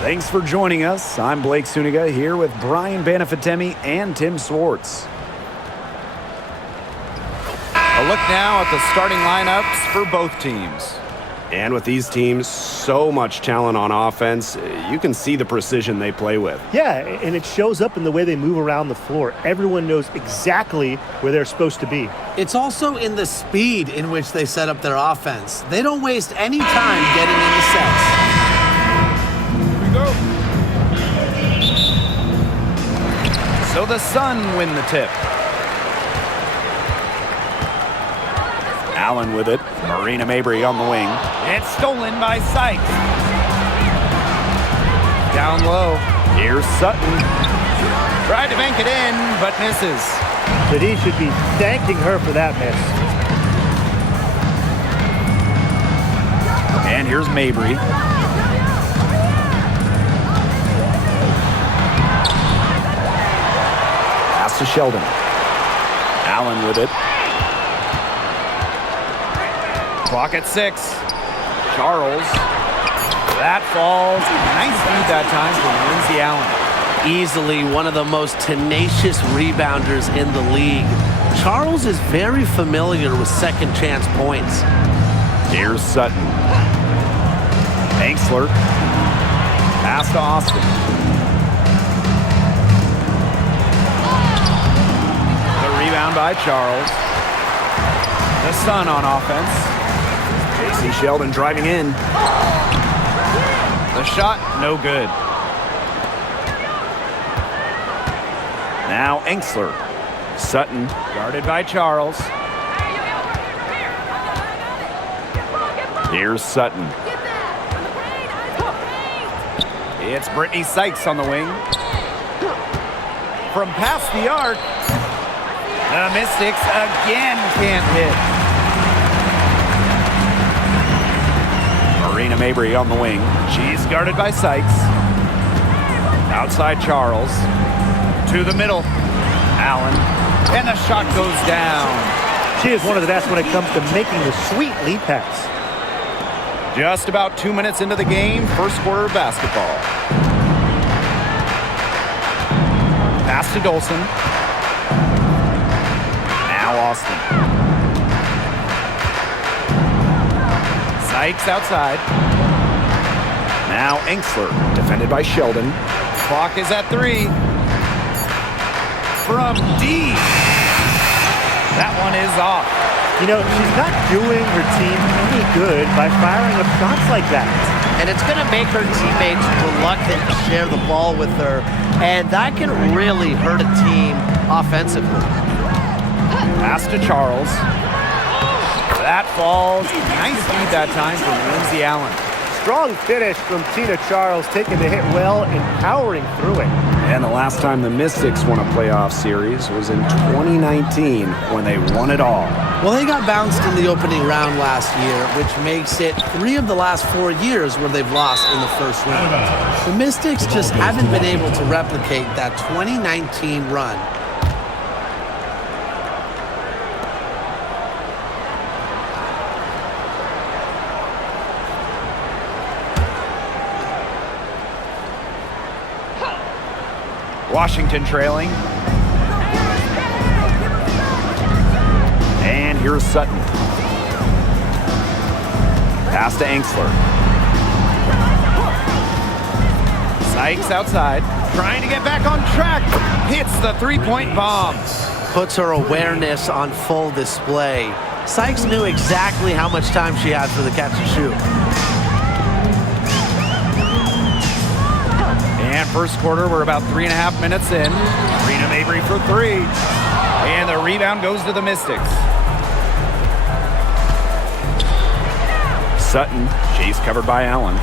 Thanks for joining us. I'm Blake Suniga here with Brian Banafitemi and Tim Swartz. A look now at the starting lineups for both teams. And with these teams, so much talent on offense, you can see the precision they play with. Yeah, and it shows up in the way they move around the floor. Everyone knows exactly where they're supposed to be. It's also in the speed in which they set up their offense. They don't waste any time getting into sets. So the Sun win the tip. Allen with it. Marina Mabry on the wing. It's stolen by Sykes. Down low. Here's Sutton. Tried to bank it in, but misses. But he should be thanking her for that miss. And here's Mabry. Pass to Sheldon. Allen with it. Clock at 6. Charles. That falls. Nice feed that time from Lindsey Allen. Easily one of the most tenacious rebounders in the league. Charles is very familiar with second chance points. Here's Sutton. Anxler. Pass to Austin. The rebound by Charles. The Sun on offense. J.C. Sheldon driving in. The shot, no good. Now Anxler. Sutton. Guarded by Charles. Here's Sutton. It's Brittany Sykes on the wing. From past the arc. The Mystics again can't hit. Marina Mabry on the wing. She's guarded by Sykes. Outside Charles. To the middle. Allen. And the shot goes down. She is one of the best when it comes to making the sweet lead pass. Just about 2 minutes into the game, first quarter of basketball. Pass to Dolson. Now Austin. Sykes outside. Now Anxler. Defended by Sheldon. Clock is at 3. From deep. That one is off. You know, she's not doing her team any good by firing up shots like that. And it's going to make her teammates reluctant to share the ball with her. And that can really hurt a team offensively. Pass to Charles. That falls. Nice feed that time from Lindsey Allen. Strong finish from Tina Charles, taking the hit well and powering through it. And the last time the Mystics won a playoff series was in 2019 when they won it all. Well, they got bounced in the opening round last year, which makes it 3 of the last 4 years where they've lost in the first round. The Mystics just haven't been able to replicate that 2019 run. Washington trailing. And here's Sutton. Pass to Anxler. Sykes outside. Trying to get back on track. Hits the three-point bomb. Puts her awareness on full display. Sykes knew exactly how much time she had for the catch and shoot. And first quarter, we're about 3.5 minutes in. Marina Mabry for 3. And the rebound goes to the Mystics. Sutton. She's covered by Allen.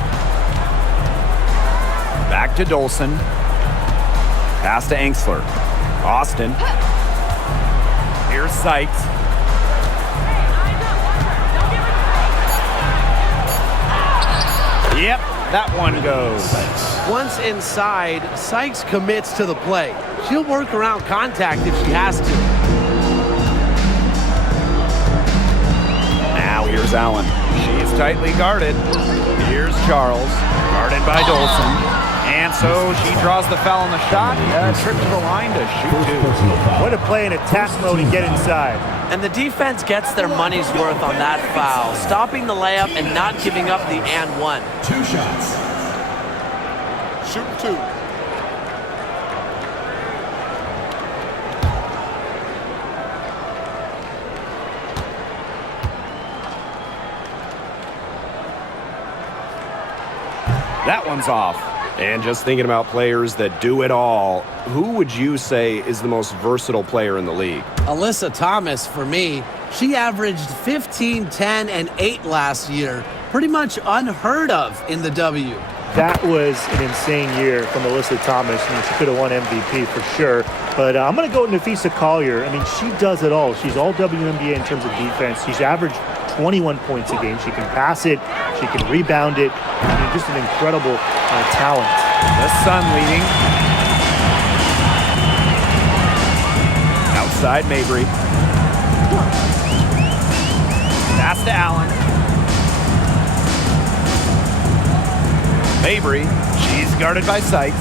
Back to Dolson. Pass to Anxler. Austin. Here's Sykes. Yep, that one goes. Once inside, Sykes commits to the play. She'll work around contact if she has to. Now here's Allen. She's tightly guarded. Here's Charles, guarded by Dolson. And so she draws the foul on the shot. A trip to the line to shoot two. Way to play in attack mode and get inside. And the defense gets their money's worth on that foul, stopping the layup and not giving up the and one. 2 shots. Shoot 2. That one's off. And just thinking about players that do it all, who would you say is the most versatile player in the league? Alyssa Thomas, for me, she averaged 15, 10, and 8 last year. Pretty much unheard of in the W. That was an insane year from Alyssa Thomas. I mean, she could have won MVP for sure. But I'm going to go with Nafisa Collier. I mean, she does it all. She's all WNBA in terms of defense. She's averaged 21 points a game. She can pass it. She can rebound it. I mean, just an incredible talent. The Sun leading. Outside Mabry. Pass to Allen. Mabry. She's guarded by Sykes.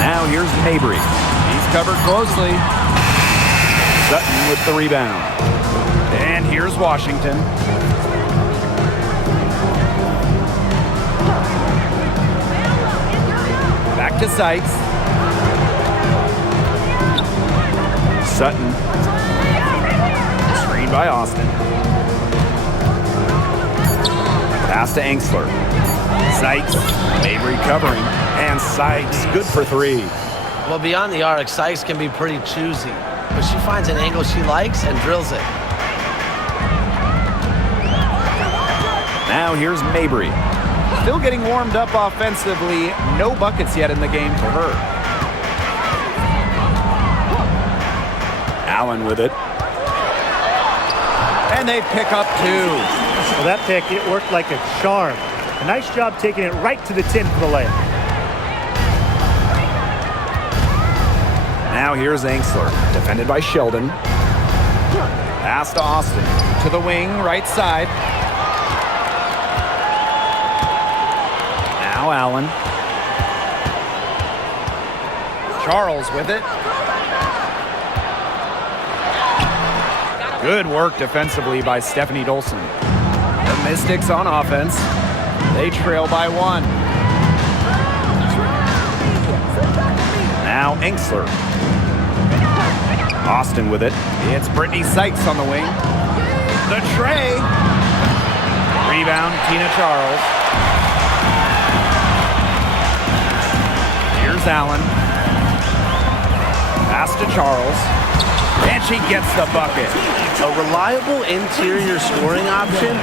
Now here's Mabry. He's covered closely. Sutton with the rebound. And here's Washington. Back to Sykes. Sutton. Screen by Austin. Pass to Angsler. Sykes. Mabry covering. And Sykes good for 3. Well, beyond the arc, Sykes can be pretty choosy, but she finds an angle she likes and drills it. Now here's Mabry. Still getting warmed up offensively. No buckets yet in the game for her. Allen with it. And they pick up 2. Well, that pick, it worked like a charm. A nice job taking it right to the tin for the layup. Now here's Angsler, defended by Sheldon. Pass to Austin, to the wing, right side. Now Allen. Charles with it. Good work defensively by Stephanie Dolson. The Mystics on offense. They trail by 1. Now Angsler. Austin with it. It's Brittany Sykes on the wing. The tray. Rebound, Tina Charles. Here's Allen. Pass to Charles. And she gets the bucket. A reliable interior scoring option,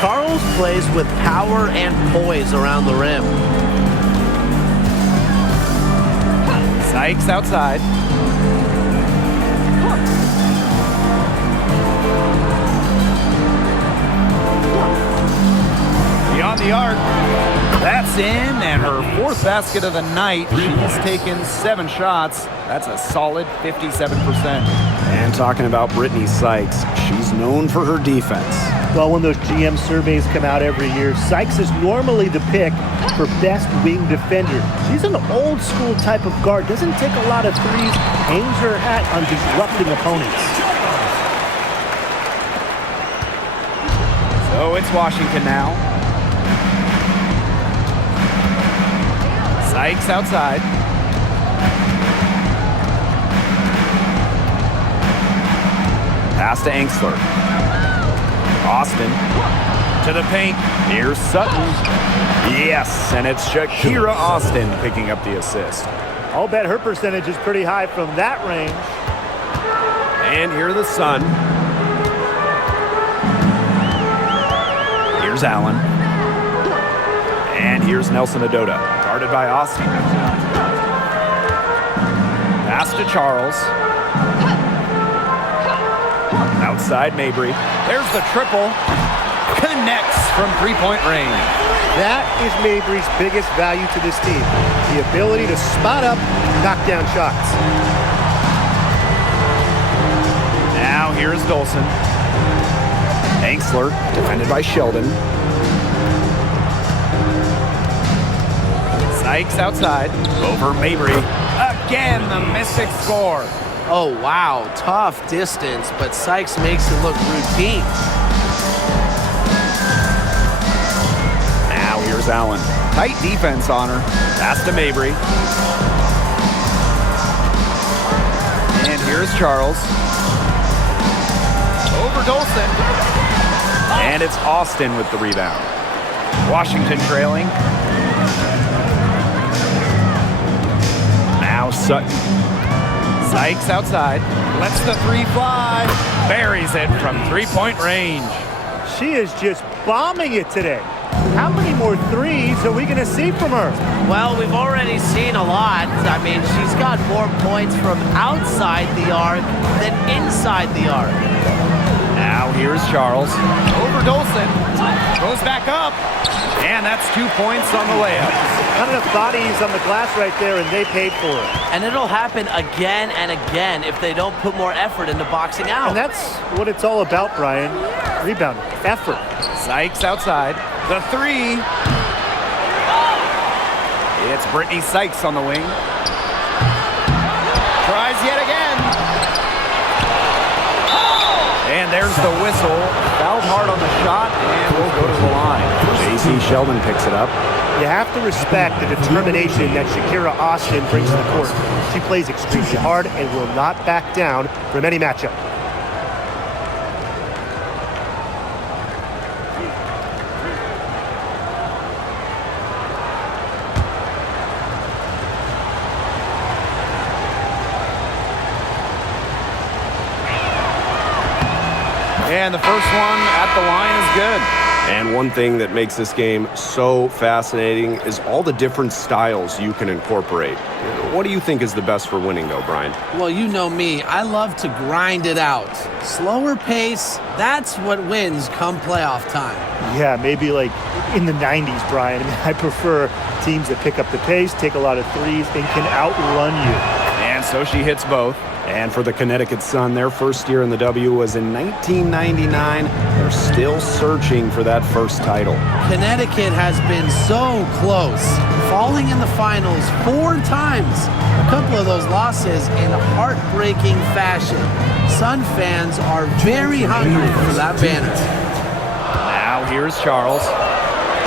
Charles plays with power and poise around the rim. Sykes outside. Beyond the arc. That's in, and her 4th basket of the night. She's taken 7 shots. That's a solid 57%. And talking about Brittany Sykes, she's known for her defense. Well, when those GM surveys come out every year, Sykes is normally the pick for best wing defender. She's an old school type of guard, doesn't take a lot of threes, hangs her hat on disrupting opponents. So it's Washington now. Sykes outside. Pass to Angsler. Austin to the paint. Here's Sutton. Yes, and it's Shakira Austin picking up the assist. I'll bet her percentage is pretty high from that range. And here the Sun. Here's Allen. And here's Nelson Adota, guarded by Austin. Pass to Charles. Outside Mabry. There's the triple. Connects from 3-point range. That is Mabry's biggest value to this team, the ability to spot up, knock down shots. Now here's Dolson. Angsler, defended by Sheldon. Sykes outside. Over Mabry. Again, the Mystics score. Oh, wow. Tough distance, but Sykes makes it look routine. Now here's Allen. Tight defense on her. Pass to Mabry. And here's Charles. Over Dolson. And it's Austin with the rebound. Washington trailing. Now Sutton. Sykes outside. Lets the three fly. Buries it from three-point range. She is just bombing it today. How many more threes are we going to see from her? Well, we've already seen a lot. I mean, she's got more points from outside the arc than inside the arc. Now here's Charles. Over Dolson. Goes back up. And that's 2 points on the layup. Not enough bodies on the glass right there, and they paid for it. And it'll happen again and again if they don't put more effort into boxing out. And that's what it's all about, Brian. Rebound, effort. Sykes outside. The three. It's Brittany Sykes on the wing. Tries yet again. And there's the whistle. Fouled hard on the shot, and will go to the line. J.C. Sheldon picks it up. You have to respect the determination that Shakira Austin brings to the court. She plays extremely hard and will not back down from any matchup. And the first one at the line is good. And one thing that makes this game so fascinating is all the different styles you can incorporate. What do you think is the best for winning, though, Brian? Well, you know me. I love to grind it out. Slower pace, that's what wins come playoff time. Yeah, maybe like in the 90s, Brian. I mean, I prefer teams that pick up the pace, take a lot of threes, and can outrun you. And so she hits both. And for the Connecticut Sun, their first year in the W was in 1999. They're still searching for that first title. Connecticut has been so close, falling in the finals 4 times. A couple of those losses in heartbreaking fashion. Sun fans are very hungry for that banner. Now here's Charles.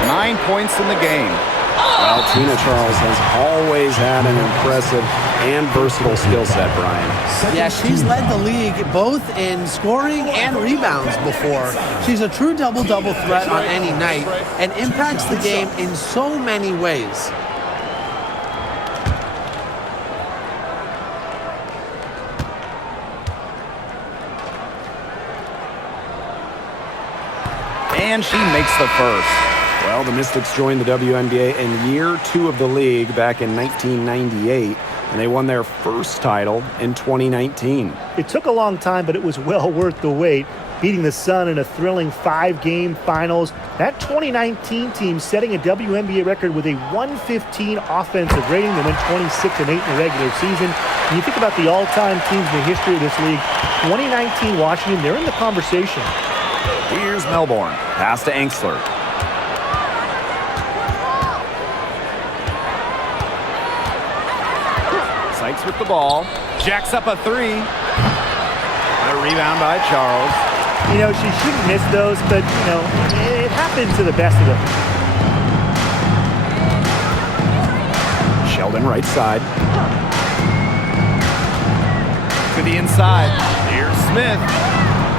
9 points in the game. Well, Tina Charles has always had an impressive and versatile skill set, Brian. Yeah, she's led the league both in scoring and rebounds before. She's a true double-double threat on any night and impacts the game in so many ways. And she makes the first. Well, the Mystics joined the WNBA in year 2 of the league back in 1998, and they won their first title in 2019. It took a long time, but it was well worth the wait, beating the Sun in a thrilling 5-game finals. That 2019 team setting a WNBA record with a 115 offensive rating. They went 26-8 in the regular season. When you think about the all-time teams in the history of this league, 2019 Washington, they're in the conversation. Here's Melbourne. Pass to Angsler. Sykes with the ball. Jacks up a three. A rebound by Charles. You know, she shouldn't miss those, but, you know, it happens to the best of them. Sheldon right side. To the inside. Here's Smith.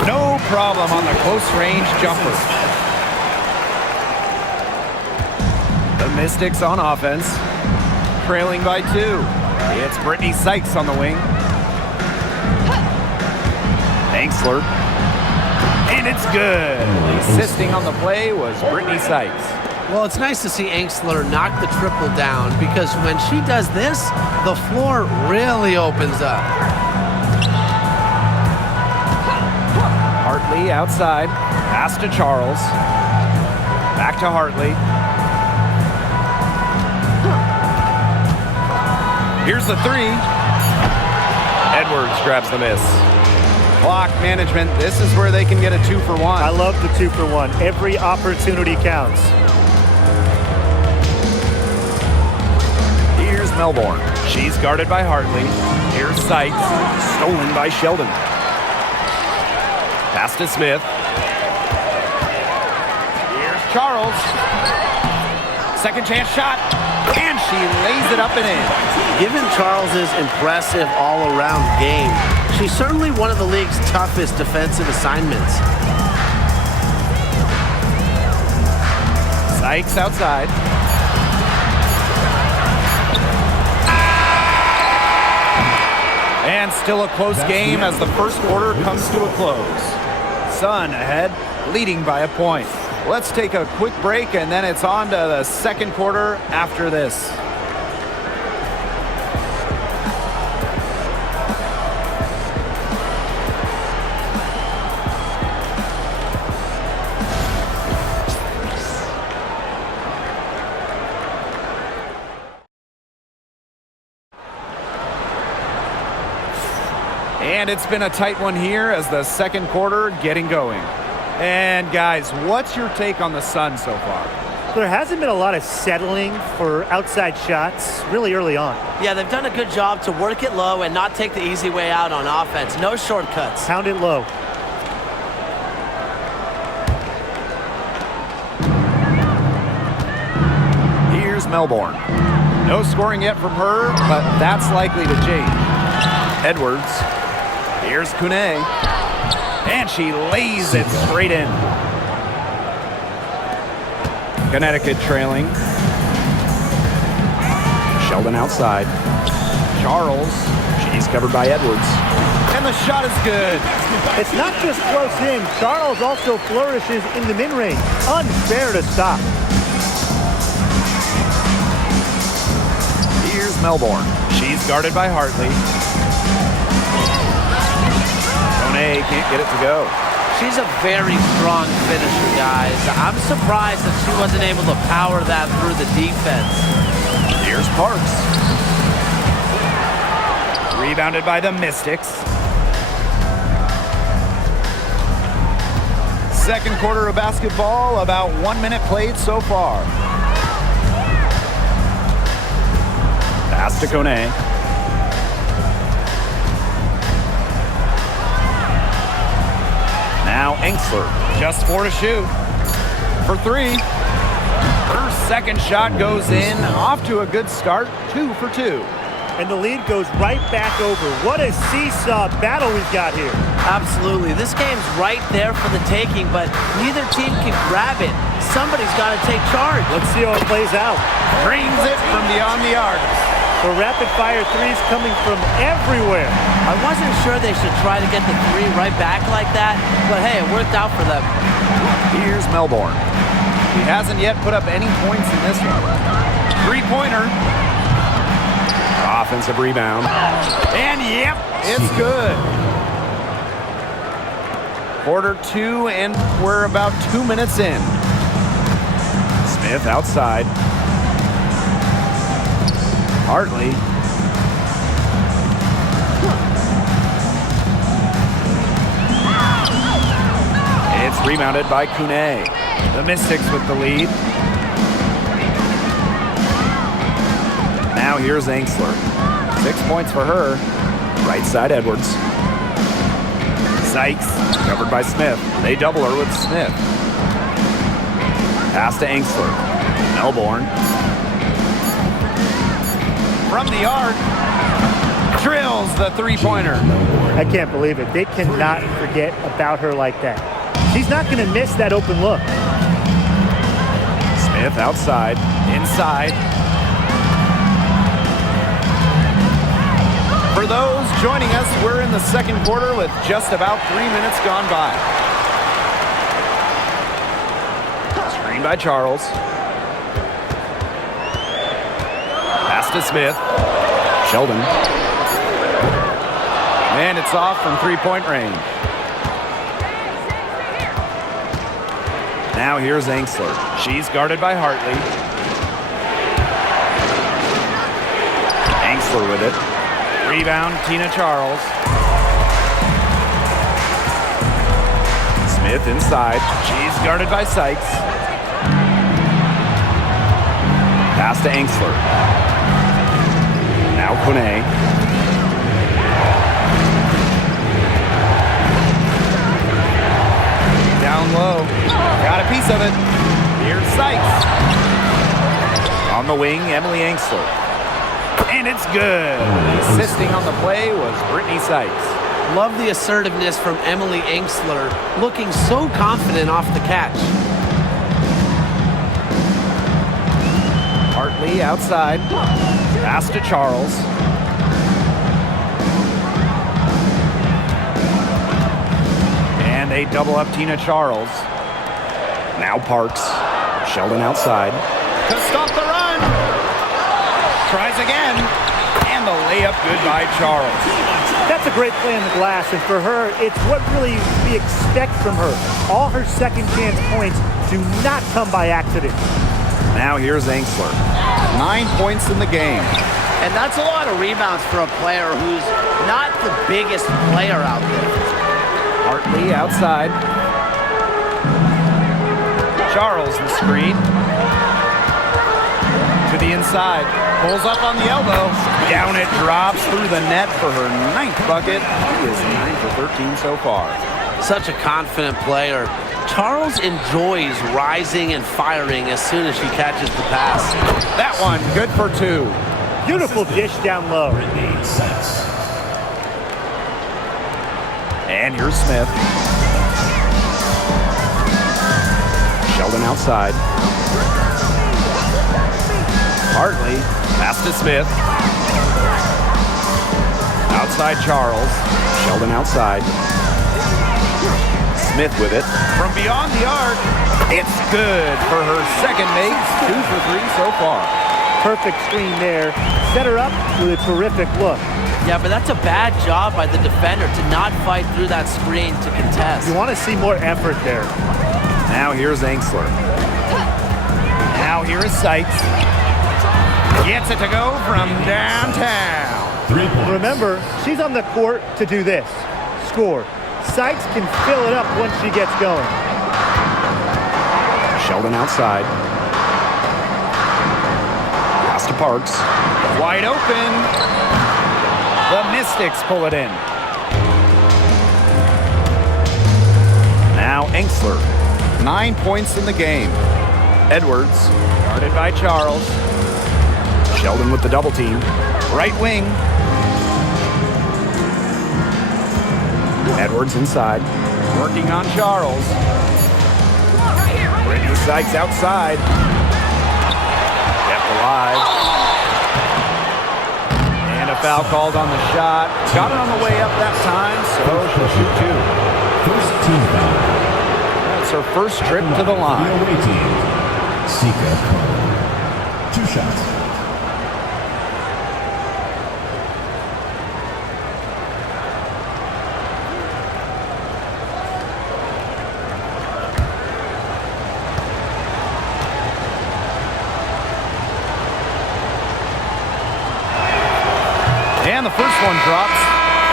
No problem on the close-range jumper. The Mystics on offense. Trailing by 2. It's Brittany Sykes on the wing. Angsler. And it's good. Assisting on the play was Brittany Sykes. Well, it's nice to see Angsler knock the triple down because when she does this, the floor really opens up. Hartley outside. Pass to Charles. Back to Hartley. Here's the three. Edwards grabs the miss. Clock management. This is where they can get a 2-for-1. I love the 2-for-1. Every opportunity counts. Melbourne. She's guarded by Hartley. Here's Sykes. Stolen by Sheldon. Pass to Smith. Here's Charles. Second chance shot. And she lays it up and in. Given Charles's impressive all-around game, she's certainly one of the league's toughest defensive assignments. Sykes outside. And still a close game as the first quarter comes to a close. Sun ahead, leading by a point. Let's take a quick break, and then it's on to the second quarter after this. And it's been a tight one here as the second quarter getting going. And guys, what's your take on the Sun so far? There hasn't been a lot of settling for outside shots really early on. Yeah, they've done a good job to work it low and not take the easy way out on offense. No shortcuts. Pound it low. Here's Melbourne. No scoring yet from her, but that's likely to change. Edwards. Here's Kune. And she lays it straight in. Connecticut trailing. Sheldon outside. Charles. She's covered by Edwards. And the shot is good. It's not just close in. Charles also flourishes in the mid-range. Unfair to stop. Here's Melbourne. She's guarded by Hartley. Kone can't get it to go. She's a very strong finisher, guys. I'm surprised that she wasn't able to power that through the defense. Here's Parks. Rebounded by the Mystics. Second quarter of basketball, about 1 minute played so far. Pass to Kone. Now Engsler, just 4 to shoot. For 3. Her second shot goes in, off to a good start, 2 for 2. And the lead goes right back over. What a seesaw battle we've got here. Absolutely. This game's right there for the taking, but neither team can grab it. Somebody's got to take charge. Let's see how it plays out. Drains it from beyond the arc. The rapid-fire threes coming from everywhere. I wasn't sure they should try to get the 3 right back like that, but hey, it worked out for them. Here's Melbourne. He hasn't yet put up any points in this one. 3-pointer. Offensive rebound. And yep, it's good. Quarter 2, and we're about 2 minutes in. Smith outside. Hartley. It's rebounded by Kune. The Mystics with the lead. Now here's Engsler. 6 points for her. Right side Edwards. Sykes, covered by Smith. They double her with Smith. Pass to Engsler. Melbourne. From the arc. Drills the 3-pointer. I can't believe it. They cannot forget about her like that. She's not going to miss that open look. Smith outside. Inside. For those joining us, we're in the second quarter with just about 3 minutes gone by. Screen by Charles. Pass to Smith. Sheldon. And it's off from 3-point range. Now here's Engsler. She's guarded by Hartley. Engsler with it. Rebound, Tina Charles. Smith inside. She's guarded by Sykes. Pass to Engsler. Now Kone. Down low. Got a piece of it. Here's Sykes. On the wing, Emily Engstler. And it's good. Assisting on the play was Brittany Sykes. Love the assertiveness from Emily Engstler, looking so confident off the catch. Hartley outside. Pass to Charles. And they double up Tina Charles. Now Parks. Sheldon outside. To stop the run. Tries again. And the layup good by Charles. That's a great play on the glass, and for her, it's what really we expect from her. All her second chance points do not come by accident. Now here's Engstler. 9 points in the game. And that's a lot of rebounds for a player who's not the biggest player out there. Hartley outside. Charles the screen. To the inside. Pulls up on the elbow. Down it drops through the net for her 9th bucket. He is 9 for 13 so far. Such a confident player. Charles enjoys rising and firing as soon as she catches the pass. That one good for 2. Beautiful dish down low. And here's Smith. Sheldon outside. Hartley. Pass to Smith. Outside Charles. Sheldon outside. Smith with it. From beyond the arc. It's good for her second make. 2 for 3 so far. Perfect screen there. Set her up with a terrific look. Yeah, but that's a bad job by the defender to not fight through that screen to contest. You want to see more effort there. Now here's Engstler. Now here is Sykes. Gets it to go from downtown. Remember, she's on the court to do this. Score. Sykes can fill it up once she gets going. Sheldon outside. Pass to Parks. Wide open. The Mystics pull it in. Now Engstler. 9 points in the game. Edwards. Guarded by Charles. Sheldon with the double team. Right wing. Edwards inside. Working on Charles. Brittany Sykes outside. Kept alive. And a foul called on the shot. Got it on the way up that time, so she'll shoot 2. First team foul. That's her first trip to the line. away team. Sika Carter. 2 shots. And the first one drops.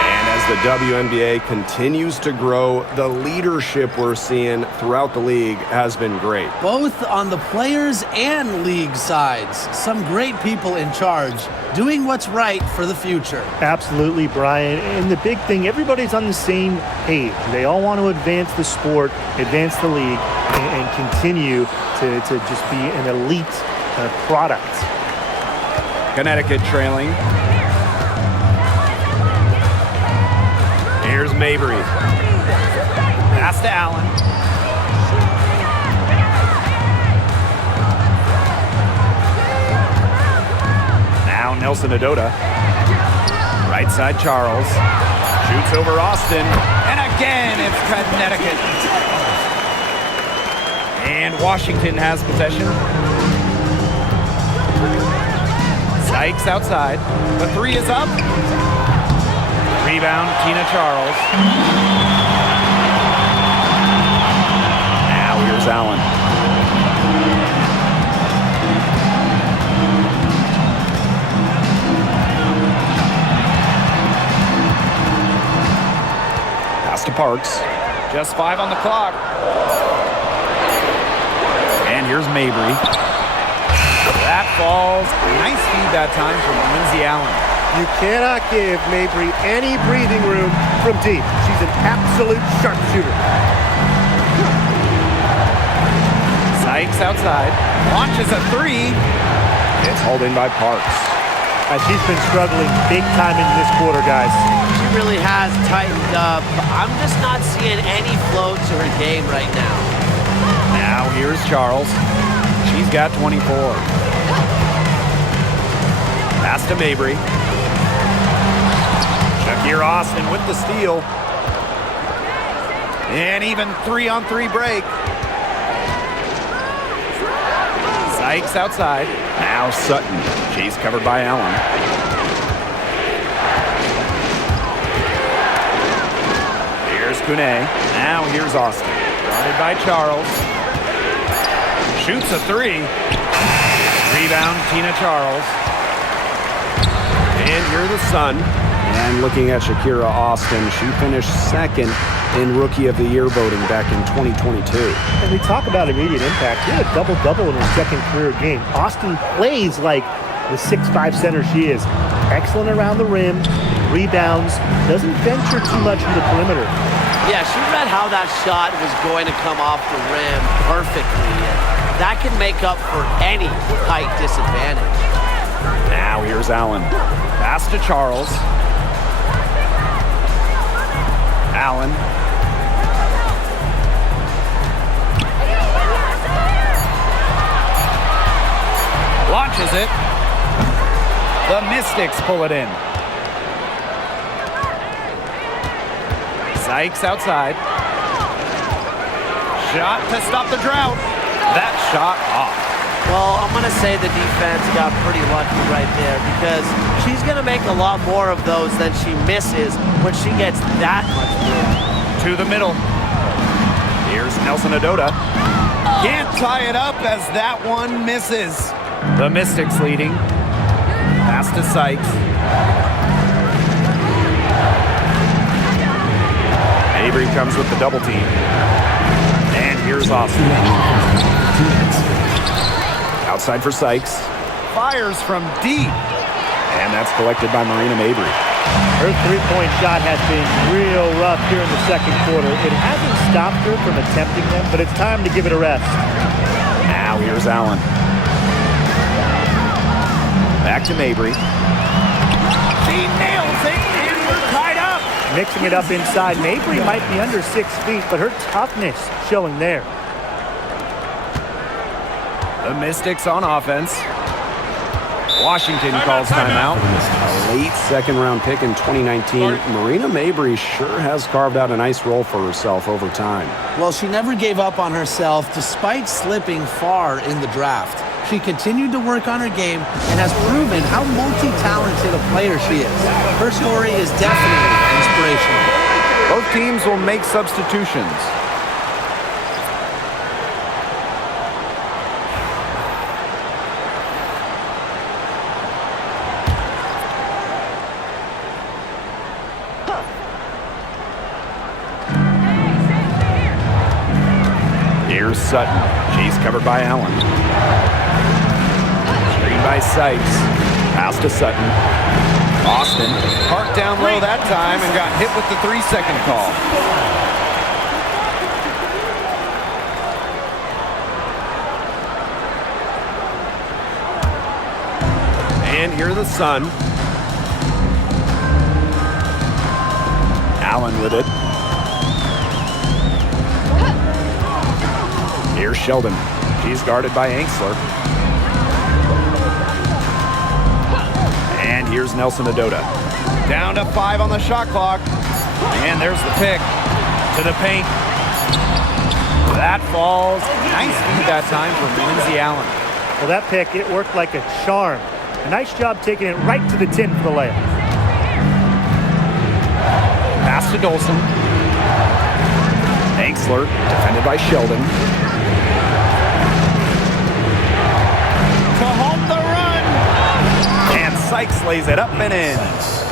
And as the WNBA continues to grow, the leadership we're seeing throughout the league has been great. Both on the players and league sides. Some great people in charge, doing what's right for the future. Absolutely, Brian. And the big thing, everybody's on the same page. They all want to advance the sport, advance the league, and continue to just be an elite product. Connecticut trailing. Here's Mabry. Pass to Allen. Now Nelson Adota. Right side Charles. Shoots over Austin. And again it's Connecticut. And Washington has possession. Sykes outside. The 3 is up. Rebound, Tina Charles. Now here's Allen. Pass to Parks. Just 5 on the clock. And here's Mabry. That falls. Nice feed that time from Lindsay Allen. You cannot give Mabry any breathing room from deep. She's an absolute sharpshooter. Sykes outside. Launches a three. It's hauled in by Parks. She's been struggling big time in this quarter, guys. She really has tightened up. I'm just not seeing any flow to her game right now. Now here's Charles. She's got 24. Pass to Mabry. Shakir Austin with the steal. And even 3-on-3 break. Sykes outside. Now Sutton. She's covered by Allen. Here's Kune. Now here's Austin. Guarded by Charles. Shoots a three. Rebound, Tina Charles. And you're the Sun. And looking at Shakira Austin, she finished second in Rookie of the Year voting back in 2022. And we talk about immediate impact. She had a double-double in her second career game. Austin plays like the 6'5" center she is. Excellent around the rim, rebounds, doesn't venture too much from the perimeter. Yeah, she read how that shot was going to come off the rim perfectly. And that can make up for any height disadvantage. Now here's Allen. Pass to Charles. Allen. Launches it. The Mystics pull it in. Sykes outside. Shot to stop the drought. That shot off. Well, I'm going to say the defense got pretty lucky right there because she's going to make a lot more of those than she misses when she gets that much room. To the middle. Here's Nelson Adota. Can't tie it up as that one misses. The Mystics leading. Pass to Sykes. Avery comes with the double team. And here's Austin. Outside for Sykes. Fires from deep. And that's collected by Marina Mabry. Her three-point shot has been real rough here in the second quarter. It hasn't stopped her from attempting them, but it's time to give it a rest. Now here's Allen. Back to Mabry. She nails it, and we're tied up. Mixing it up inside. Mabry might be under 6 feet, but her toughness showing there. The Mystics on offense. Washington calls timeout. A late second-round pick in 2019, Marina Mabry sure has carved out a nice role for herself over time. Well, she never gave up on herself despite slipping far in the draft. She continued to work on her game and has proven how multi-talented a player she is. Her story is definitely inspirational. Both teams will make substitutions. Here's Sutton. She's covered by Allen. Screen by Sykes. Pass to Sutton. Austin parked down low that time and got hit with the 3-second call. And here the Sun. Allen with it. Here's Sheldon. She's guarded by Angsler. And here's Nelson Adota. Down to 5 on the shot clock. And there's the pick. To the paint. That falls. Nice feed that time from Lindsay Allen. Well, that pick, it worked like a charm. A nice job taking it right to the tin for the layup. Pass to Dolson. Angsler, defended by Sheldon. To home the run. And Sykes lays it up and in.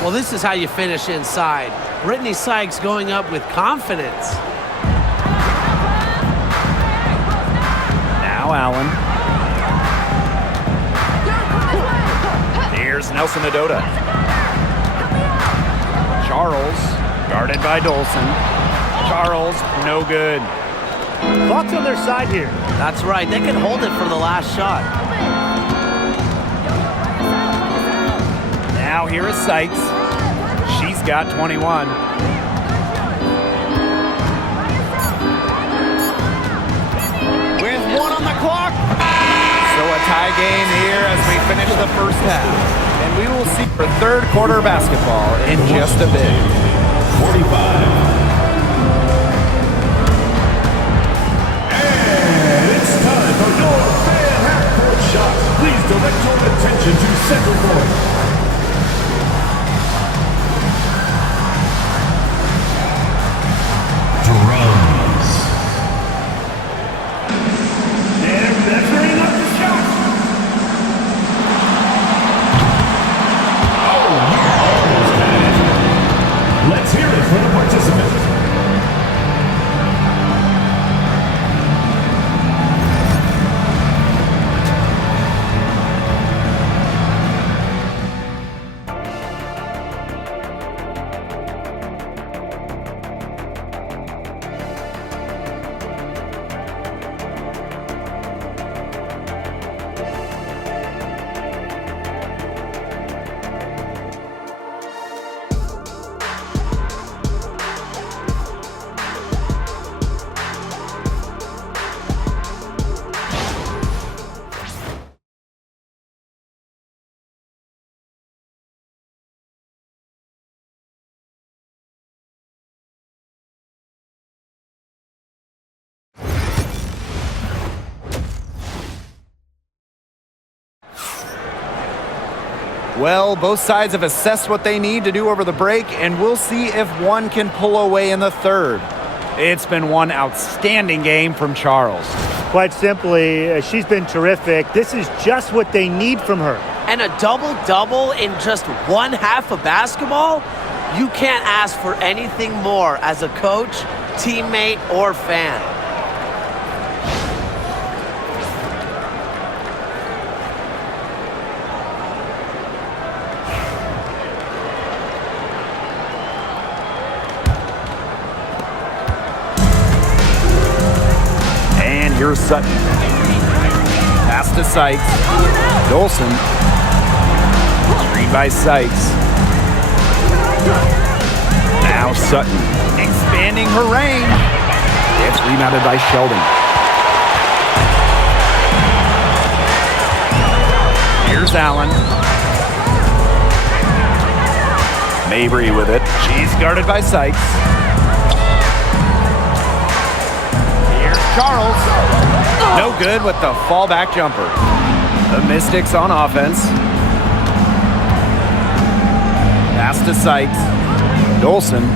Well, this is how you finish inside. Brittany Sykes going up with confidence. Now Allen. Here's Nelson Adota. Charles, guarded by Dolson. Charles, no good. Clock's on their side here. That's right. They can hold it for the last shot. Now here is Sykes. She's got 21. With 1 on the clock. So a tie game here as we finish the first half. And we will see for third quarter basketball in just a bit. 45. It's time for your fan half-court shot. Please direct your attention to center court. Drums. And that's very enough to shot. Oh, yeah. Almost had it. Let's hear it for the participant. Well, both sides have assessed what they need to do over the break, and we'll see if one can pull away in the third. It's been one outstanding game from Charles. Quite simply, she's been terrific. This is just what they need from her. And a double-double in just one half of basketball? You can't ask for anything more as a coach, teammate, or fan. Here's Sutton. Pass to Sykes. Dolson. Screen by Sykes. Now Sutton. Expanding her range. It's rebounded by Sheldon. Here's Allen. Mabry with it. She's guarded by Sykes. Charles, no good with the fallback jumper. The Mystics on offense. Pass to Sykes. Dolson.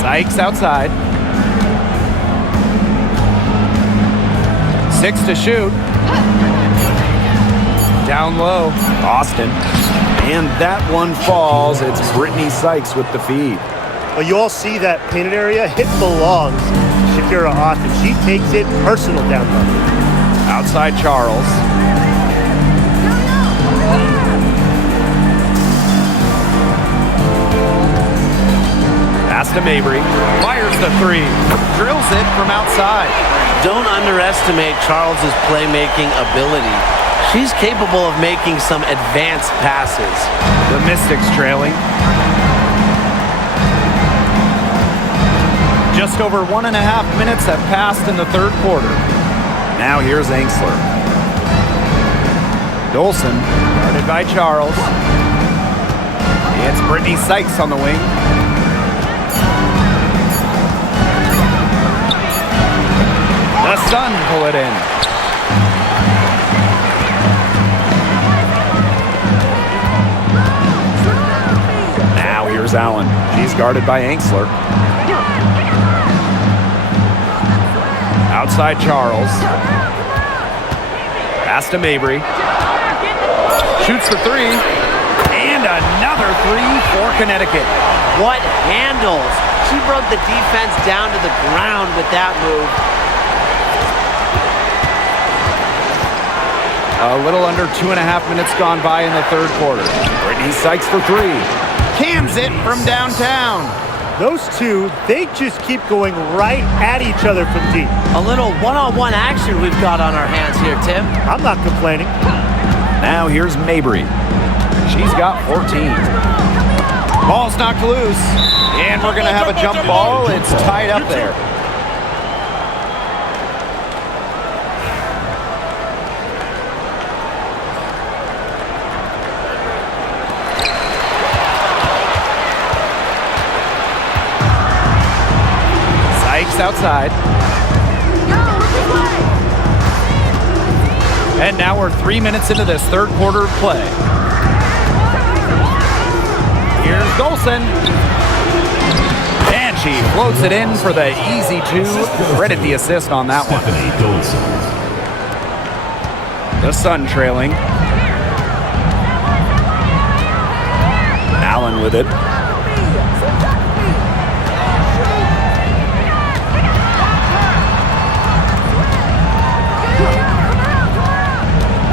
Sykes outside. 6 to shoot. Down low. Austin. And that one falls. It's Brittany Sykes with the feed. Well, you all see that painted area? It belongs to Shakira Austin. She takes it personal down low. Outside Charles. Pass to Mabry. Fires the 3. Drills it from outside. Don't underestimate Charles's playmaking ability. She's capable of making some advanced passes. The Mystics trailing. Just over 1.5 minutes have passed in the third quarter. Now here's Angsler. Dolson, guarded by Charles. It's Brittany Sykes on the wing. The Sun pull it in. Now here's Allen. She's guarded by Angsler. Outside Charles. Pass to Mabry. Shoots for 3. And another 3 for Connecticut. What handles! She broke the defense down to the ground with that move. A little under 2.5 minutes gone by in the third quarter. Brittany Sykes for three. Cams it from downtown. Those two, they just keep going right at each other from deep. A little one-on-one action we've got on our hands here, Tim. I'm not complaining. Now here's Mabry. She's got 14. Ball's knocked loose, and we're going to have a jump ball. It's tied up there. Outside. And now we're 3 minutes into this third quarter of play. Here's Dolson. And she floats it in for the easy two. Credit the assist on that one. The Sun trailing. Allen with it.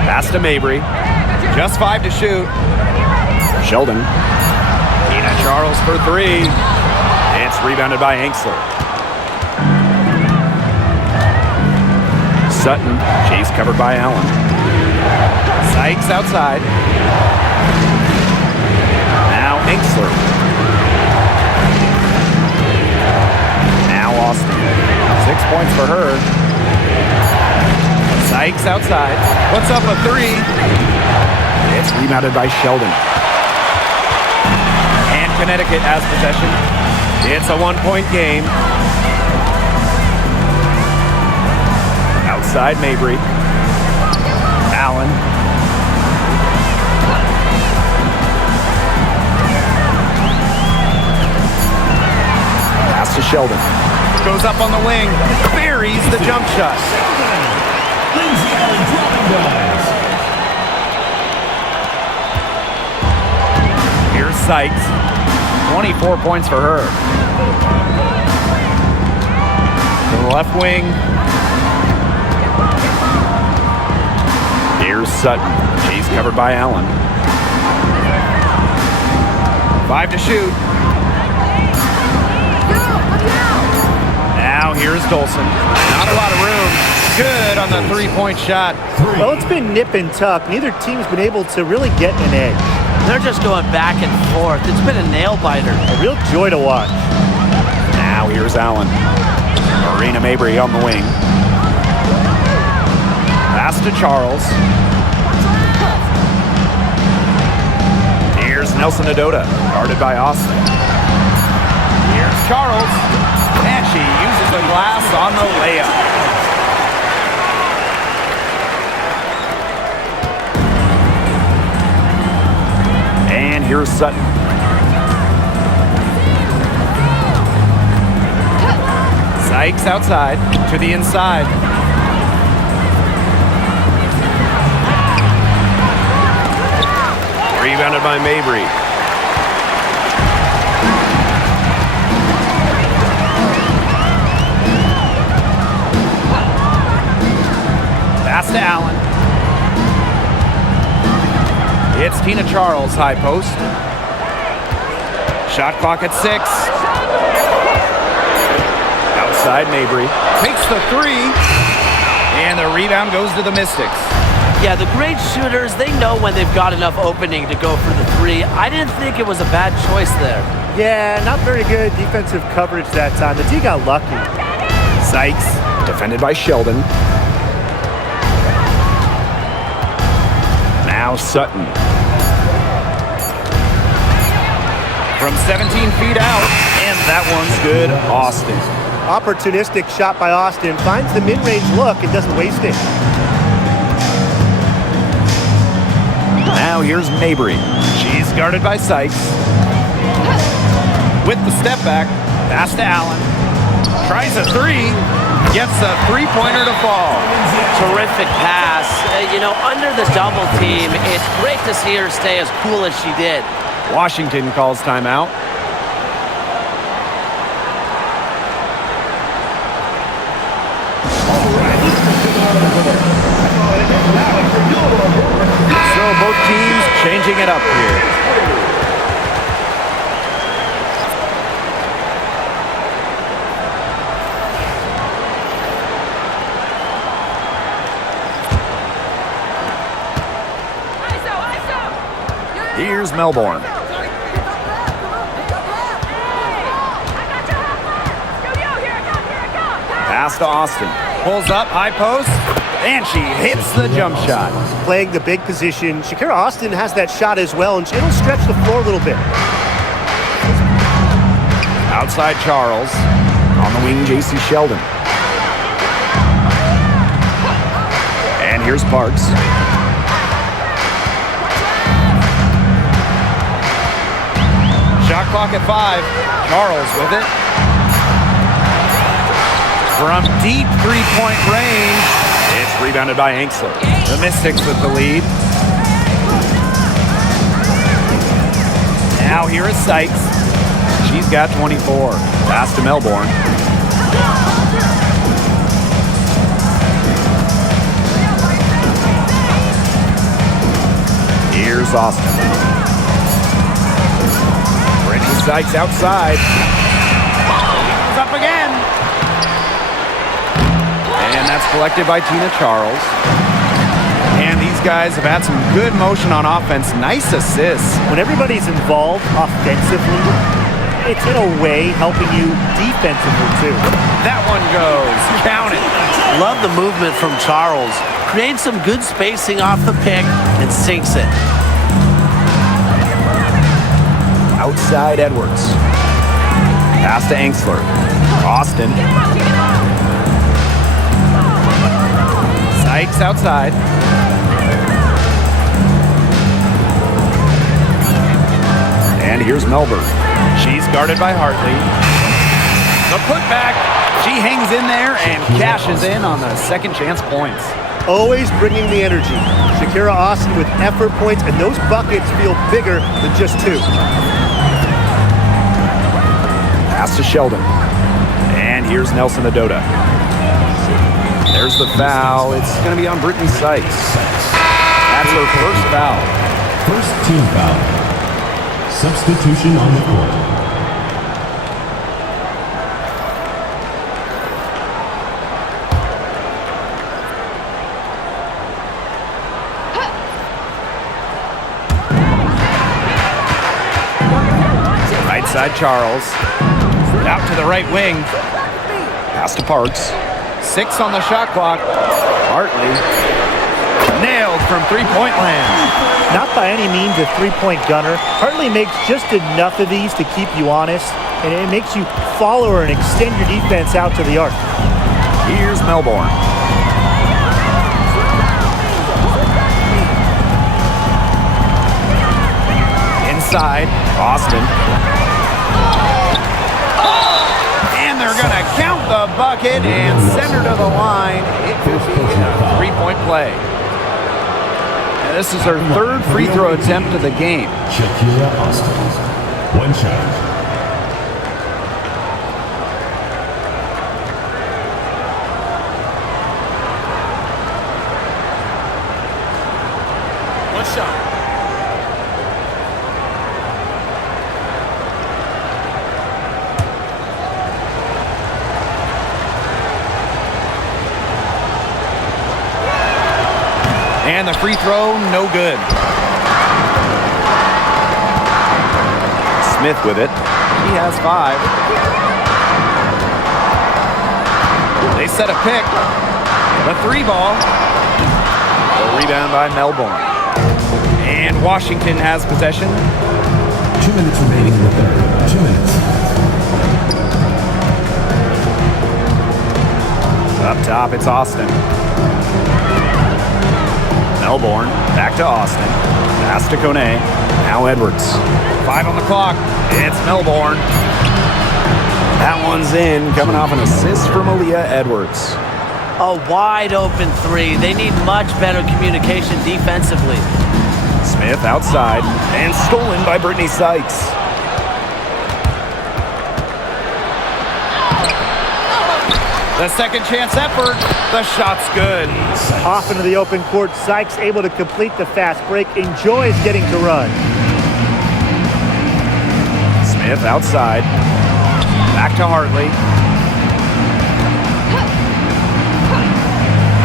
Pass to Mabry. Just 5 to shoot. Sheldon. Tina Charles for three. It's rebounded by Angsler. Sutton. She's covered by Allen. Sykes outside. Now Angsler. Now Austin. 6 points for her. Sykes outside. Puts up a three. It's rebounded by Sheldon. And Connecticut has possession. It's a 1-point game. Outside Mabry. Allen. Pass to Sheldon. Goes up on the wing. Buries the jump shot. Here's Sykes. 24 points for her. To the left wing. Here's Sutton. She's covered by Allen. 5 to shoot. Now here's Dolson. Not a lot of room. Good on the three-point shot. Well, it's been nip and tuck. Neither team's been able to really get an edge. They're just going back and forth. It's been a nail-biter. A real joy to watch. Now here's Allen. Marina Mabry on the wing. Pass to Charles. Here's Nelson Adota, guarded by Austin. Here's Charles. And she uses the glass on the layup. And here's Sutton. Sykes outside to the inside. Rebounded by Mabry. Pass to Allen. It's Tina Charles, high post. Shot clock at 6. Outside Mabry. Takes the three. And the rebound goes to the Mystics. Yeah, the great shooters, they know when they've got enough opening to go for the three. I didn't think it was a bad choice there. Yeah, not very good defensive coverage that time. The D got lucky. Sykes, defended by Sheldon. Now Sutton. From 17 feet out, and that one's good. Austin. Opportunistic shot by Austin. Finds the mid-range look and doesn't waste it. Now here's Mabry. She's guarded by Sykes. With the step back, pass to Allen. Tries a three, gets a three-pointer to fall. Terrific pass. Under the double team, it's great to see her stay as cool as she did. Washington calls timeout. Now for your teams changing it up here. Here's Melbourne. Pass to Austin. Pulls up, high post, and she hits the jump shot. Playing the big position. Shakira Austin has that shot as well, and it'll stretch the floor a little bit. Outside Charles. On the wing, J.C. Sheldon. And here's Parks. Shot clock at 5. Charles with it. From deep three-point range. It's rebounded by Angsler. The Mystics with the lead. Now here is Sykes. She's got 24. Pass to Melbourne. Here's Austin. Sykes outside. Goes up again. And that's collected by Tina Charles. And these guys have had some good motion on offense. Nice assists. When everybody's involved offensively, it's in a way helping you defensively too. That one goes. Count it. Love the movement from Charles. Creates some good spacing off the pick and sinks it. Outside Edwards. Pass to Angsler. Austin. Sykes outside. And here's Melbourne. She's guarded by Hartley. The putback. She hangs in there and cashes in on the second chance points. Always bringing the energy. Shakira Austin with effort points, and those buckets feel bigger than just 2. Pass to Sheldon. And here's Nelson Adota. There's the foul. It's going to be on Brittany Sykes. That's her first foul. First team foul. Substitution on the court. Right side Charles. Out to the right wing. Pass to Parks. 6 on the shot clock. Hartley. Nailed from three-point land. Not by any means a three-point gunner. Hartley makes just enough of these to keep you honest, and it makes you follow her and extend your defense out to the arc. Here's Melbourne. Inside, Austin. And they're going to count the bucket and send her to the line. It will be a three-point play. And this is her third free throw attempt of the game. Shakira Austin. One shot. And the free throw, no good. Smith with it. He has 5. They set a pick. The 3 ball. A rebound by Melbourne. And Washington has possession. 2 minutes remaining in the third. 2 minutes. Up top, it's Austin. Melbourne, back to Austin. Pass to Kone. Now Edwards. 5 on the clock. It's Melbourne. That one's in, coming off an assist from Aaliyah Edwards. A wide open 3. They need much better communication defensively. Smith outside and stolen by Brittany Sykes. The second chance effort. The shot's good. Off into the open court. Sykes able to complete the fast break. Enjoys getting to run. Smith outside. Back to Hartley.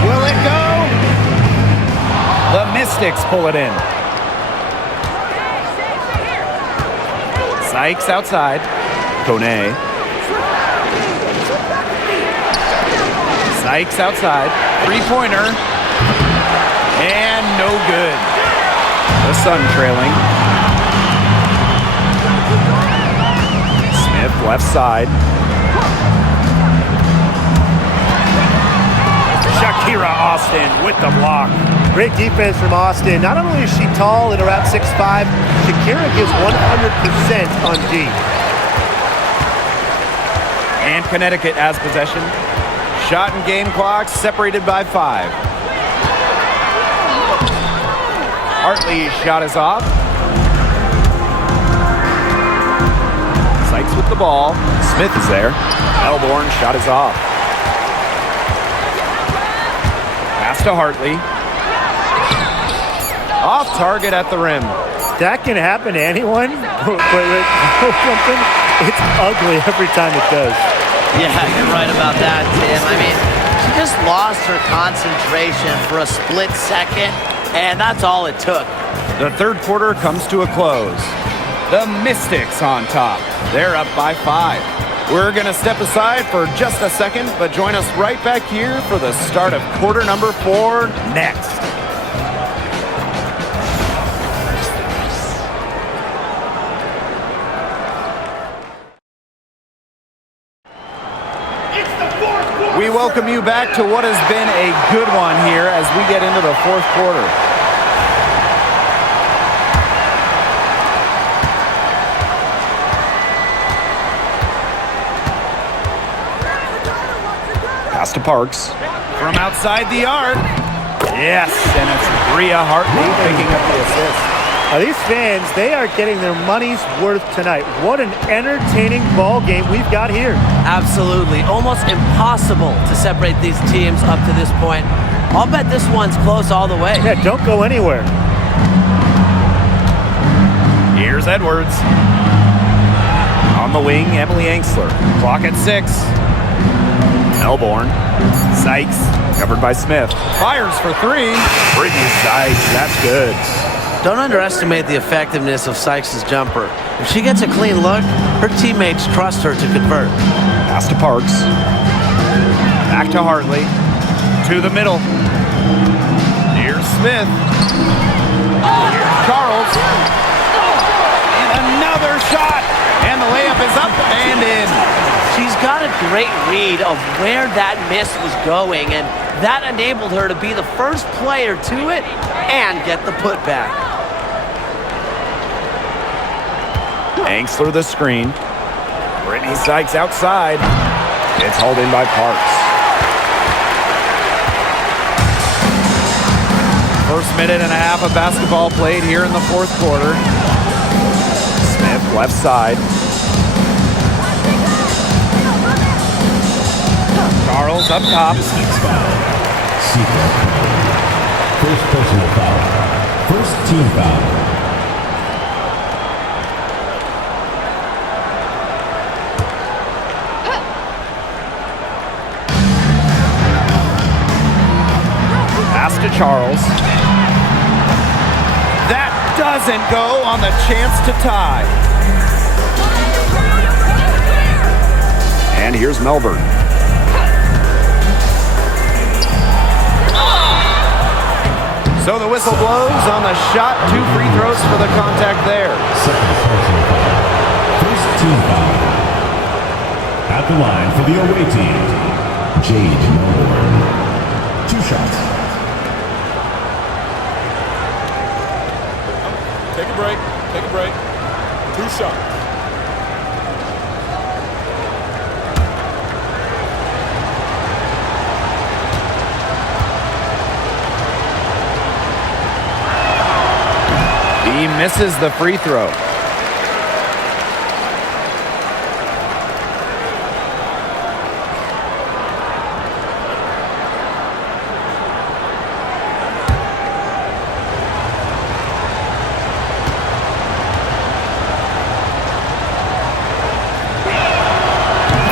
Will it go? The Mystics pull it in. Sykes outside. Kone. Sykes outside. Three-pointer. And no good. The Sun trailing. Smith left side. Shakira Austin with the block. Great defense from Austin. Not only is she tall at around 6'5", Shakira gives 100% on D. And Connecticut has possession. Shot and game clock separated by 5. Hartley's shot is off. Sykes with the ball. Smith is there. Melbourne shot is off. Pass to Hartley. Off target at the rim. That can happen to anyone. Wait, something. It's ugly every time it does. Yeah, you're right about that, Tim. I mean, she just lost her concentration for a split second, and that's all it took. The third quarter comes to a close. The Mystics on top. They're up by 5. We're going to step aside for just a second, but join us right back here for the start of quarter number 4 next. We welcome you back to what has been a good one here as we get into the fourth quarter. Pass to Parks. From outside the arc. Yes, and it's Bria Hartley picking up the assist. Now, these fans, they are getting their money's worth tonight. What an entertaining ball game we've got here. Absolutely. Almost impossible to separate these teams up to this point. I'll bet this one's close all the way. Yeah, don't go anywhere. Here's Edwards. On the wing, Emily Angsler. Clock at 6. Melbourne. Sykes, covered by Smith. Fires for 3. Brittany Sykes, that's good. Don't underestimate the effectiveness of Sykes' jumper. If she gets a clean look, her teammates trust her to convert. Pass to Parks. Back to Hartley. To the middle. Here's Smith. Here's Charles. And another shot. And the layup is up and in. She's got a great read of where that miss was going, and that enabled her to be the first player to it and get the putback. Angsler the screen. Brittany Sykes outside. It's hauled in by Parks. First minute and a half of basketball played here in the fourth quarter. Smith left side. Charles up top. First personal foul. First team foul. Pass to Charles. That doesn't go on the chance to tie. And here's Melbourne. So the whistle blows on the shot. 2 free throws for the contact there. Second personal foul. First team foul. At the line for the away team, Jade Melbourne. 2 shots. Take a break. Take a break. 2 shots. He misses the free throw.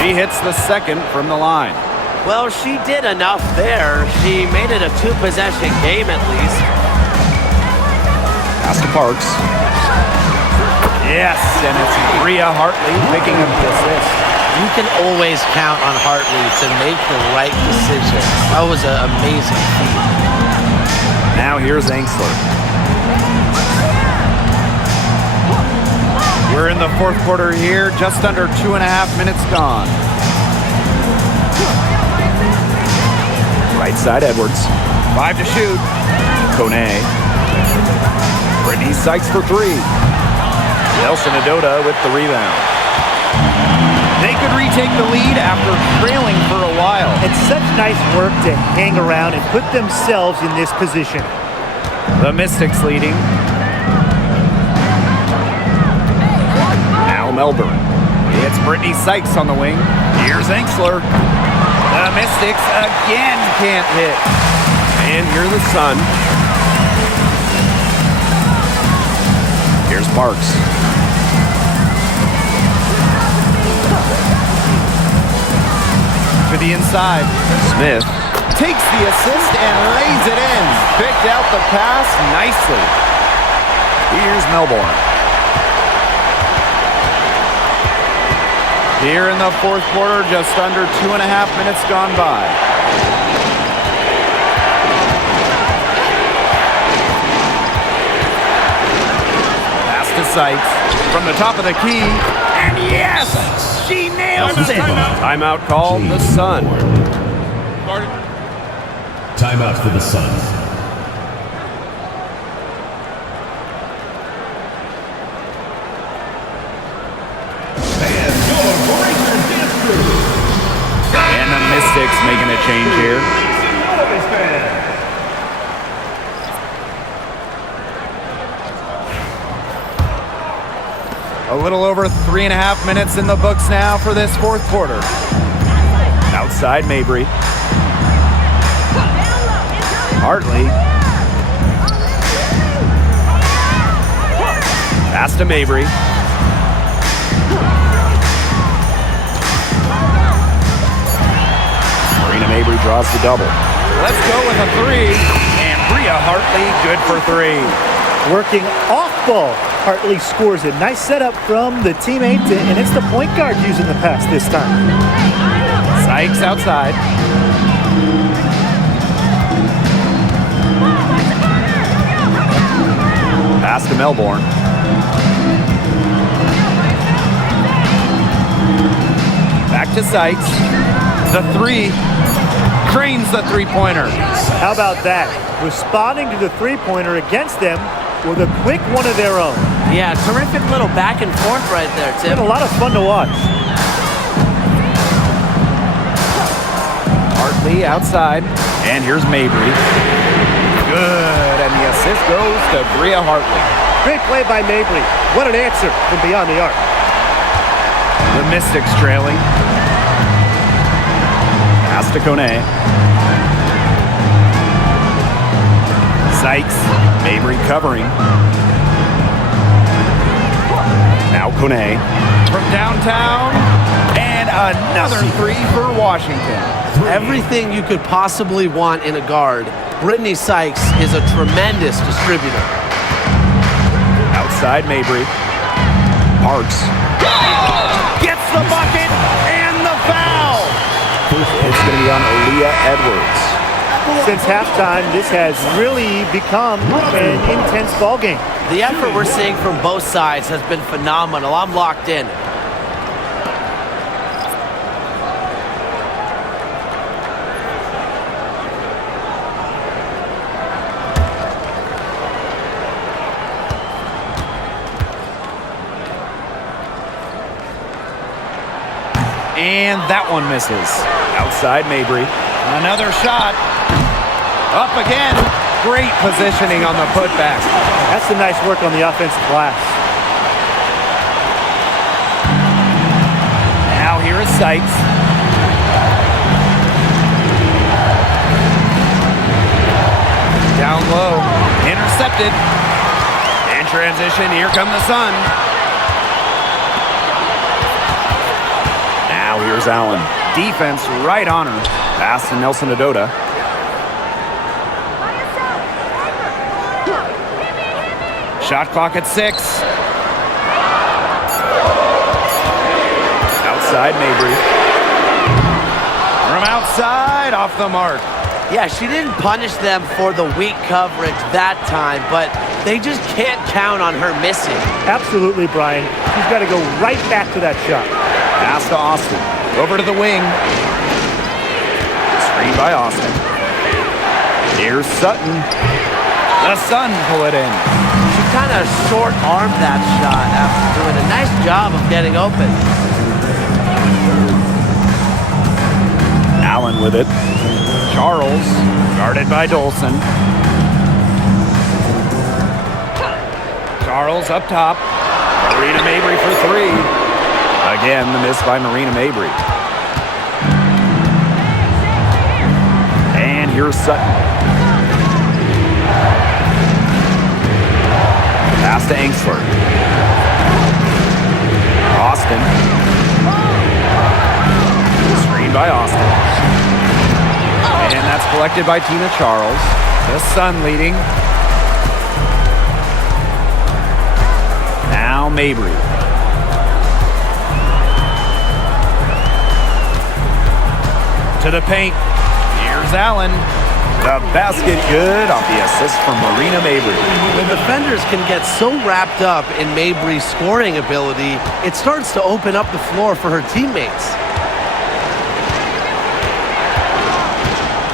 She hits the second from the line. Well, she did enough there. She made it a two-possession game at least. Pass to Parks. Yes, and it's Bria Hartley picking up the assist. You can always count on Hartley to make the right decision. That was an amazing feat. Now here's Angsler. We're in the fourth quarter here, just under 2.5 minutes gone. Right side, Edwards. 5 to shoot. Kone. Brittany Sykes for 3. Nelson Adota with the rebound. They could retake the lead after trailing for a while. It's such nice work to hang around and put themselves in this position. The Mystics leading. Now Melbourne. It's Brittany Sykes on the wing. Here's Angsler. The Mystics again can't hit. And here's the Sun. Here's Parks. To the inside. Smith. Takes the assist and lays it in. Picked out the pass nicely. Here's Melbourne. Here in the fourth quarter, just under 2.5 minutes gone by. Pass to Sykes from the top of the key. And yes! She nails it! Timeout called the Sun. Timeout for the Suns. And the Mystics making a change here. A little over 3.5 minutes in the books now for this fourth quarter. Outside Mabry. Hartley. Pass to Mabry. Marina Mabry draws the double. Let's go with a 3. And Bria Hartley good for 3. Working off ball. Hartley scores it. Nice setup from the teammate, and it's the point guard using the pass this time. Sykes outside. Pass to Melbourne. Back to Sykes. The 3. Cranes the three-pointer. How about that? Responding to the three-pointer against them with a quick one of their own. Yeah, terrific little back and forth right there, Tim. Been a lot of fun to watch. Hartley outside. And here's Mabry. Good. And the assist goes to Bria Hartley. Great play by Mabry. What an answer from beyond the arc. The Mystics trailing. Pass to Kone. Sykes. Mabry covering. Now Kone. From downtown. And another 3 for Washington. Everything you could possibly want in a guard. Brittany Sykes is a tremendous distributor. Outside Mabry. Parks. Gets the bucket and the foul. It's going to be on Aaliyah Edwards. Since halftime, this has really become an intense ball game. The effort we're seeing from both sides has been phenomenal. I'm locked in. And that one misses. Outside Mabry. Another shot. Up again. Great positioning on the putback. That's some nice work on the offensive glass. Now here is Sykes. Down low. Intercepted. In transition, here come the Sun. Now here's Here's Allen. Defense right on her. Pass to Nelson Adota. Shot clock at 6. Outside Mabry. From outside, off the mark. Yeah, she didn't punish them for the weak coverage that time, but they just can't count on her missing. Absolutely, Brian. She's got to go right back to that shot. Pass to Austin. Over to the wing. Screen by Austin. Here's Sutton. The Sun pull it in. She kind of short-armed that shot after doing a nice job of getting open. Allen with it. Charles, guarded by Dolson. Charles up top. Marina Mabry for 3. Again, the miss by Marina Mabry. And here's Sutton. Pass to Angsler. Austin. Screen by Austin. And that's collected by Tina Charles. The Sun leading. Now Mabry. To the paint. Here's Allen. The basket good off the assist from Marina Mabry. When defenders can get so wrapped up in Mabry's scoring ability, it starts to open up the floor for her teammates.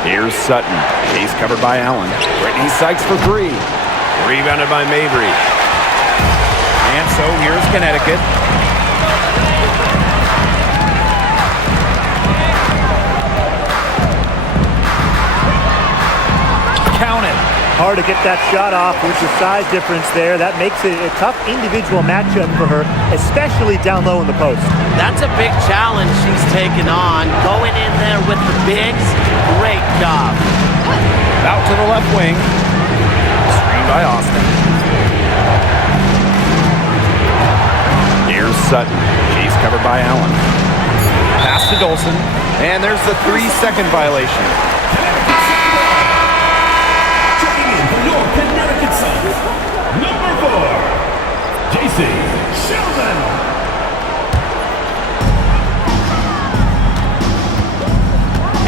Here's Sutton. She's covered by Allen. Brittany Sykes for 3. Rebounded by Mabry. And so here's Connecticut. Count it. Hard to get that shot off with the size difference there. That makes it a tough individual matchup for her, especially down low in the post. That's a big challenge she's taken on. Going in there with the bigs, great job. Out to the left wing. Screen by Austin. Here's Sutton. She's covered by Allen. Pass to Dolson. And there's the 3-second violation. Checking in for your Connecticut Suns, number 4, J.C. Sheldon.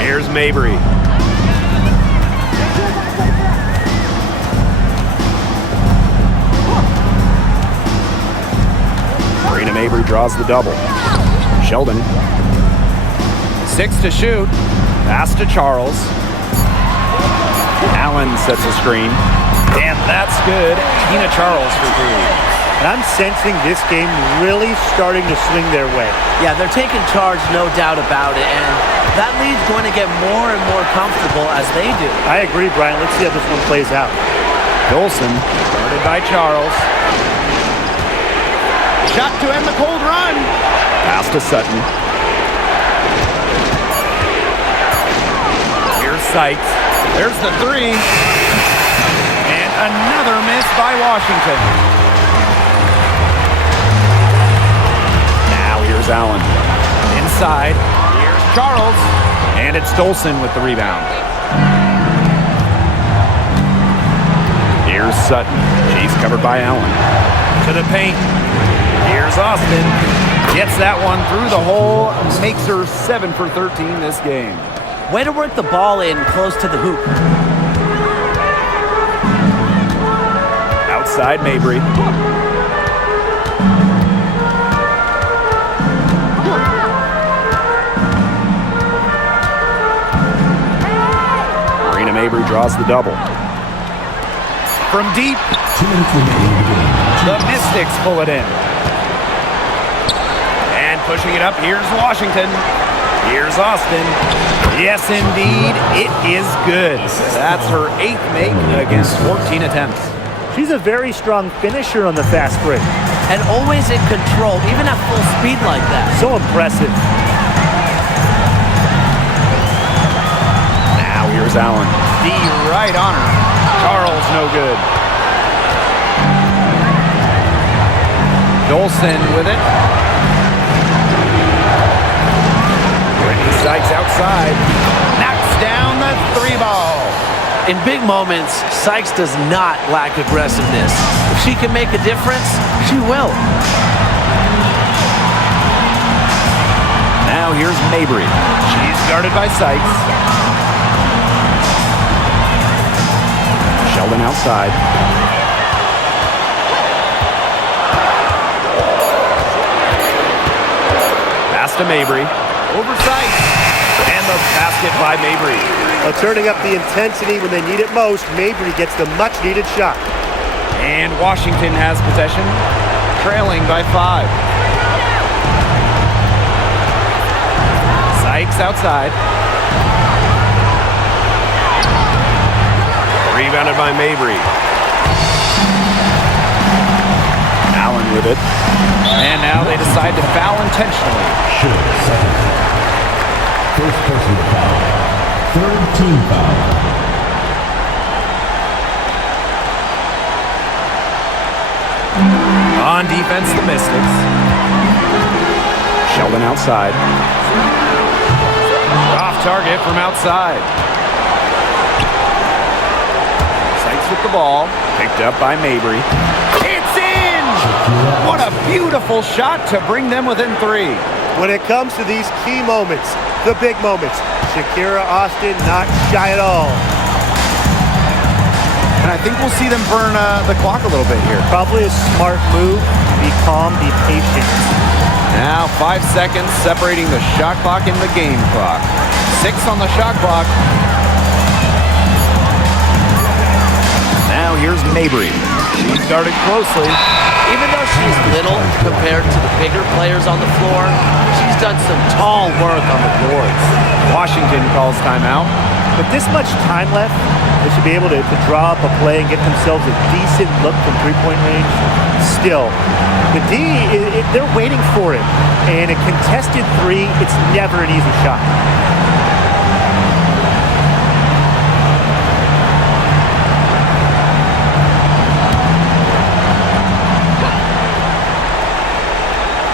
Here's Mabry. Marina Mabry draws the double. Sheldon. 6 to shoot. Pass to Charles. Allen sets a screen. And that's good. Tina Charles for 3. And I'm sensing this game really starting to swing their way. Yeah, they're taking charge, no doubt about it, and that lead's going to get more and more comfortable as they do. I agree, Brian. Let's see how this one plays out. Dolson, guarded by Charles. Shot to end the cold run. Pass to Sutton. Here's Sykes. There's the 3. And another miss by Washington. Now here's Allen. Inside. Here's Charles. And it's Dolson with the rebound. Here's Sutton. She's covered by Allen. To the paint. Here's Austin. Gets that one through the hole. Makes her 7 for 13 this game. Way to work the ball in close to the hoop. Outside Mabry. Marina Mabry draws the double. From deep, the Mystics pull it in. And pushing it up, here's Washington. Here's Austin. Yes, indeed, it is good. That's her 8th make against 14 attempts. She's a very strong finisher on the fast break. And always in control, even at full speed like that. So impressive. Now here's Allen. D right on her. Charles no good. Dolson with it. outside. Knocks down the three ball. In big moments, Sykes does not lack aggressiveness. If she can make a difference, she will. Now here's Mabry. She's guarded by Sykes. Sheldon outside. Pass to Mabry. Over Sykes. And the basket by Mabry. Turning up the intensity when they need it most, Mabry gets the much-needed shot. And Washington has possession, trailing by 5. Sykes outside. Rebounded by Mabry. Allen with it. And now they decide to foul intentionally. First personal foul. Third team foul. On defense, the Mystics. Sheldon outside. Off target from outside. Sykes with the ball. Picked up by Mabry. It's in! What a beautiful shot to bring them within 3. When it comes to these key moments, the big moments, Shakira Austin not shy at all. And I think we'll see them burn the clock a little bit here. Probably a smart move. Be calm, be patient. Now 5 seconds separating the shot clock and the game clock. 6 on the shot clock. Now here's Mabry. She's guarded closely. Even though she's little compared to the bigger players on the floor, she's done some tall work on the boards. Washington calls timeout. With this much time left, they should be able to draw up a play and get themselves a decent look from three-point range. Still, the D, they're waiting for it. And a contested 3, it's never an easy shot.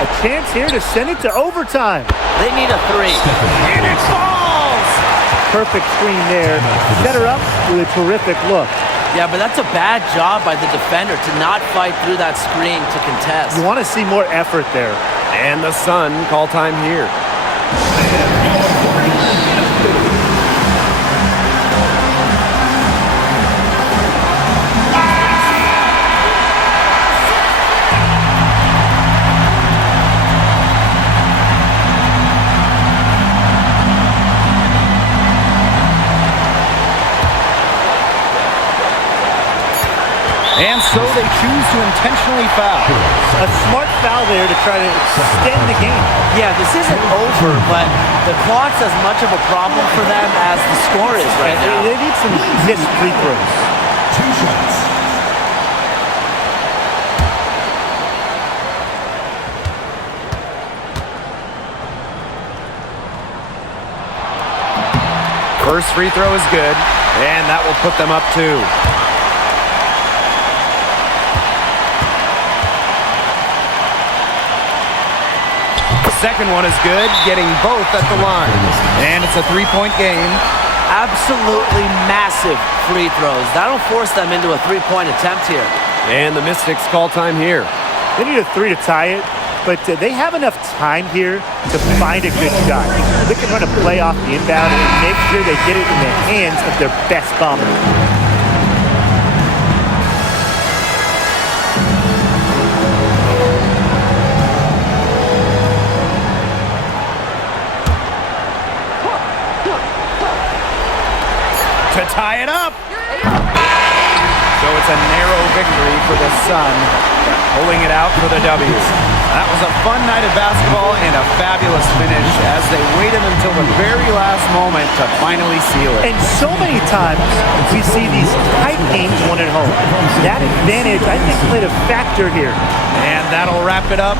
A chance here to send it to overtime. They need a 3. And it falls! Perfect screen there. Set her up with a terrific look. Yeah, but that's a bad job by the defender to not fight through that screen to contest. You want to see more effort there. And the Sun call time here. And so they choose to intentionally foul. A smart foul there to try to extend the game. Yeah, this isn't over, but the clock's as much of a problem for them as the score is right now. They need some missed free throws. 2 shots. First free throw is good, and that will put them up 2. Second one is good, getting both at the line. And it's a 3-point game. Absolutely massive free throws. That'll force them into a 3-point attempt here. And the Mystics call time here. They need a 3 to tie it, but they have enough time here to find a good shot. They can run a play off the inbound and make sure they get it in the hands of their best bomber. To tie it up. So it's a narrow victory for the Sun, pulling it out for the W. That was a fun night of basketball and a fabulous finish as they waited until the very last moment to finally seal it. And so many times we see these tight games won at home. That advantage, I think, played a factor here. And that'll wrap it up.